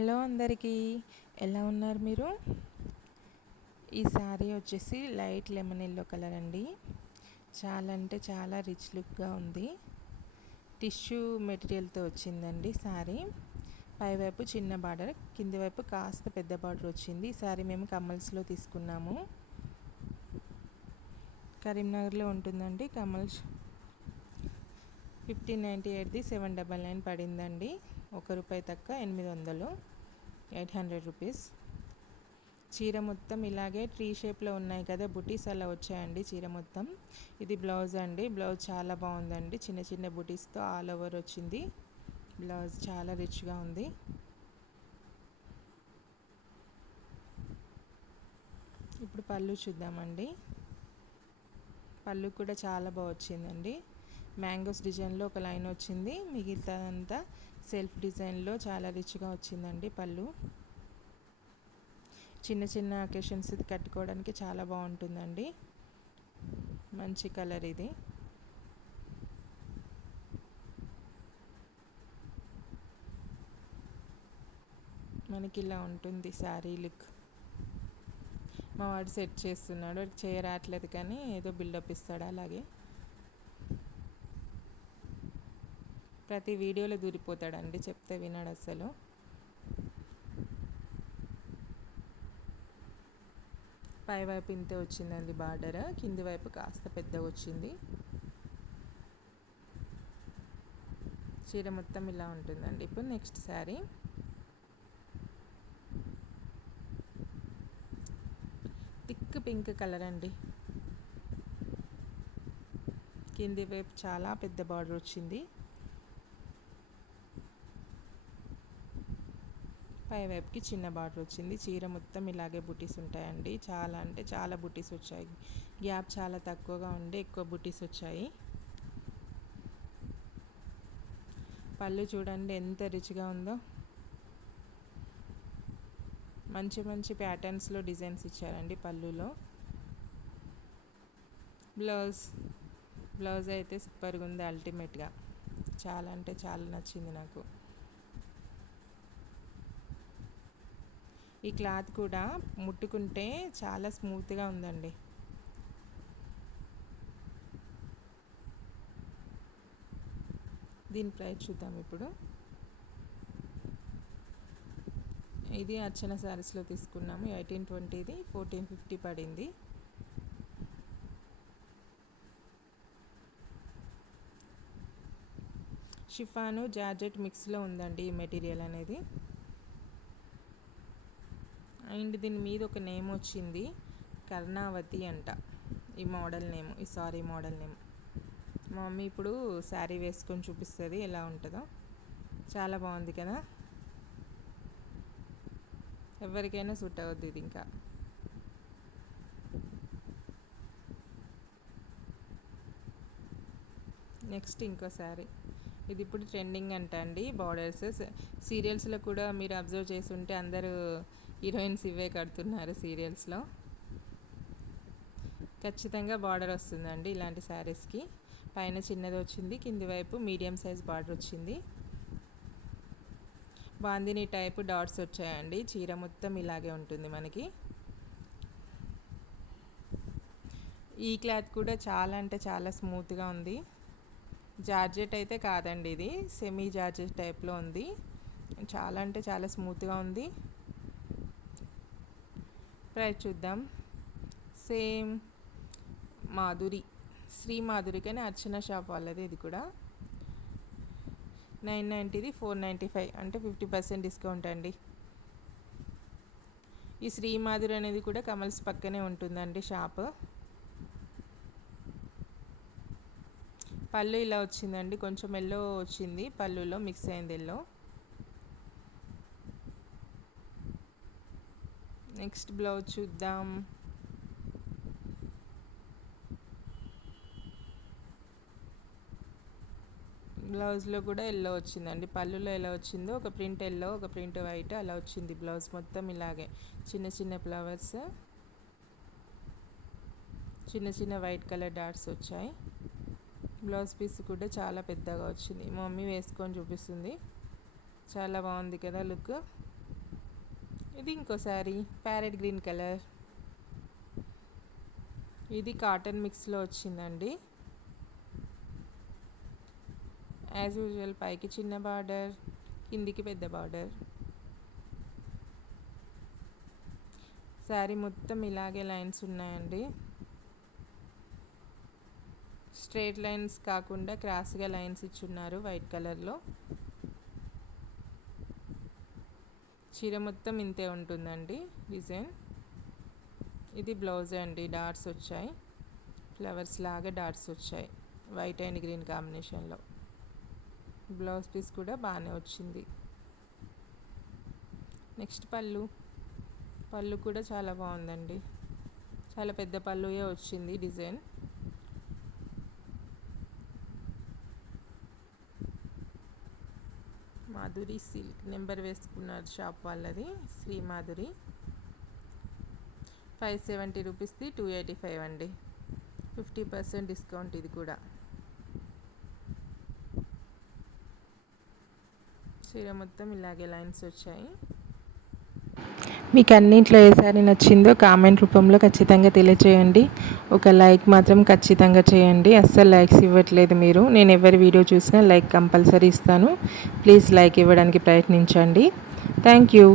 Hello అందరికీ ఎలా ఉన్నారు మీరు? ఈ శారీ వచ్చేసి లైట్ లెమన్ ఎల్లో కలర్ అండి. చాలా అంటే చాలా రిచ్ లుక్గా ఉంది. టిష్యూ మెటీరియల్తో వచ్చిందండి శారీ పైవైపు చిన్న బార్డర్ కింది వైపు కాస్త పెద్ద బార్డర్ వచ్చింది. ఈ శారీ మేము కమల్స్లో తీసుకున్నాము. కరీంనగర్లో ఉంటుందండి కమల్స్. ఫిఫ్టీన్ నైంటీ ఎయిట్ది సెవెన్ డబల్ నైన్ పడిందండి. ఒక రూపాయి తక్క ఎనిమిది వందలు. Eight hundred rupees. చీర మొత్తం ఇలాగే ట్రీ షేప్లో ఉన్నాయి కదా బుటీస్ అలా వచ్చాయండి చీర మొత్తం. ఇది బ్లౌజ్ అండి బ్లౌజ్ చాలా బాగుందండి. చిన్న చిన్న బుటీస్తో ఆల్ ఓవర్ వచ్చింది. బ్లౌజ్ చాలా రిచ్గా ఉంది. ఇప్పుడు పళ్ళు చూద్దామండి. పళ్ళు కూడా చాలా బాగా వచ్చిందండి. మ్యాంగోస్ డిజైన్లో ఒక లైన్ వచ్చింది. మిగతాదంతా సెల్ఫ్ డిజైన్లో చాలా రిచ్గా వచ్చిందండి పళ్ళు. చిన్న చిన్న అకేషన్స్ ఇది కట్టుకోవడానికి చాలా బాగుంటుందండి. మంచి కలర్ ఇది. మనకి ఇలా ఉంటుంది శారీ లుక్. మా వాడు సెట్ చేస్తున్నాడు. చేయరాట్లేదు కానీ ఏదో బిల్డప్ ఇస్తాడు అలాగే. ప్రతి వీడియోలో దూరిపోతాడండి. చెప్తే వినాడు అసలు. పై వైపు ఇంతే వచ్చిందండి బార్డర్. కింది వైపు కాస్త పెద్దగా వచ్చింది. చీర మొత్తం ఇలా ఉంటుందండి. ఇప్పుడు next sari. Thick pink colour అండి. కింది వైపు చాలా పెద్ద బార్డర్ వచ్చింది. పై వైపుకి చిన్న బార్డర్ వచ్చింది. చీర మొత్తం ఇలాగే బుటీస్ ఉంటాయండి. చాలా అంటే చాలా బుటీస్ వచ్చాయి. గ్యాప్ చాలా తక్కువగా ఉండి ఎక్కువ బుటీస్ వచ్చాయి. పళ్ళు చూడండి ఎంత రిచ్గా ఉందో. మంచి మంచి ప్యాటర్న్స్లో డిజైన్స్ ఇచ్చారండి పళ్ళులో. బ్లౌజ్ బ్లౌజ్ అయితే సూపర్గా ఉంది అల్టిమేట్గా. చాలా అంటే చాలా నచ్చింది నాకు. ఈ క్లాత్ కూడా ముట్టుకుంటే చాలా స్మూత్గా ఉందండి. దీని ప్రైస్ చూద్దాం ఇప్పుడు. ఇది అర్చన శారీస్లో తీసుకున్నాము. ఎయిటీన్ ట్వంటీది ఫోర్టీన్ ఫిఫ్టీ పడింది. షిఫాను జార్జెట్ మిక్స్లో ఉందండి ఈ మెటీరియల్ అనేది. అండ్ దీని మీద ఒక నేమ్ వచ్చింది కర్ణావతి అంట. ఈ మోడల్ నేమ్ ఈ సారీ మోడల్ నేమ్. మా మమ్మీ ఇప్పుడు శారీ వేసుకొని చూపిస్తుంది ఎలా ఉంటుందో. చాలా బాగుంది కదా? ఎవరికైనా సూట్ అవుద్ది ఇది ఇంకా. నెక్స్ట్ ఇంకో శారీ. ఇది ఇప్పుడు ట్రెండింగ్ అంట అండి బార్డర్స్. సీరియల్స్లో కూడా మీరు అబ్జర్వ్ చేసి ఉంటే అందరూ హీరోయిన్స్ ఇవే కడుతున్నారు సీరియల్స్లో. ఖచ్చితంగా బార్డర్ వస్తుందండి ఇలాంటి శారీస్కి. పైన చిన్నది వచ్చింది కింది వైపు మీడియం సైజ్ బార్డర్ వచ్చింది. బాందిని టైప్ డాట్స్ వచ్చాయండి చీర మొత్తం ఇలాగే ఉంటుంది మనకి. ఈ క్లాత్ కూడా చాలా అంటే చాలా స్మూత్గా ఉంది. జార్జెట్ అయితే కాదండి ఇది సెమీ జార్జెట్ టైప్లో ఉంది. చాలా అంటే చాలా స్మూత్గా ఉంది. ట్రై చూద్దాం. సేమ్ మాధురి శ్రీ మాధురి కానీ అర్చన షాప్ వాళ్ళది ఇది కూడా. నైన్ నైంటీది ఫోర్ నైంటీ ఫైవ్ అంటే ఫిఫ్టీ పర్సెంట్ డిస్కౌంట్ అండి. ఈ శ్రీ మాధురి అనేది కూడా కమల్స్ పక్కనే ఉంటుందండి షాప్. పళ్ళు ఇలా వచ్చిందండి కొంచెం ఎల్లో వచ్చింది పళ్ళులో మిక్స్ అయింది ఎల్లో. నెక్స్ట్ బ్లౌజ్ చూద్దాం. బ్లౌజ్లో కూడా ఎల్లో వచ్చిందండి. పళ్ళులో ఎలా వచ్చిందో ఒక ప్రింట్ ఎల్లో ఒక ప్రింట్ వైట్ అలా వచ్చింది బ్లౌజ్ మొత్తం ఇలాగే. చిన్న చిన్న ఫ్లవర్స్ చిన్న చిన్న వైట్ కలర్ డాట్స్ వచ్చాయి. బ్లౌజ్ పీస్ కూడా చాలా పెద్దగా వచ్చింది. మమ్మీ వేసుకొని చూపిస్తుంది. చాలా బాగుంది కదా లుక్. ఇది ఇంకో శారీ ప్యారెట్ గ్రీన్ కలర్. ఇది కాటన్ మిక్స్లో వచ్చిందండి. యాజ్ యూజువల్ పైకి చిన్న బార్డర్ కిందికి పెద్ద బార్డర్. శారీ మొత్తం ఇలాగే లైన్స్ ఉన్నాయండి. స్ట్రేట్ లైన్స్ కాకుండా క్రాస్గా లైన్స్ ఇచ్చున్నారు వైట్ కలర్లో. చీర మొత్తం ఇంతే ఉంటుందండి డిజైన్. ఇది బ్లౌజ్ అండి డాట్స్ వచ్చాయి. ఫ్లవర్స్ లాగా డాట్స్ వచ్చాయి వైట్ అండ్ గ్రీన్ కాంబినేషన్లో. బ్లౌజ్ పీస్ కూడా బాగానే వచ్చింది. నెక్స్ట్ పళ్ళు. పళ్ళు కూడా చాలా బాగుందండి. చాలా పెద్ద పళ్ళుయే వచ్చింది డిజైన్. మాధురి సిల్క్ నెంబర్ వేసుకున్నారు షాప్ వాళ్ళది శ్రీ మాధురి. ఫైవ్ సెవెంటీ రూపీస్ది టూ ఎయిటీ ఫైవ్ అండి. ఫిఫ్టీ పర్సెంట్ డిస్కౌంట్ ఇది కూడా. చీర మొత్తం ఇలాగే లైన్స్ వచ్చాయి. మీకు అన్నింట్లో ఏ సారీ నచ్చిందో కామెంట్ రూపంలో ఖచ్చితంగా తెలియచేయండి. ఒక లైక్ మాత్రం ఖచ్చితంగా చేయండి. అస్సలు లైక్స్ ఇవ్వట్లేదు మీరు. నేను ఎవరి వీడియో చూసినా లైక్ కంపల్సరీ ఇస్తాను. ప్లీజ్ లైక్ ఇవ్వడానికి ప్రయత్నించండి. Thank you.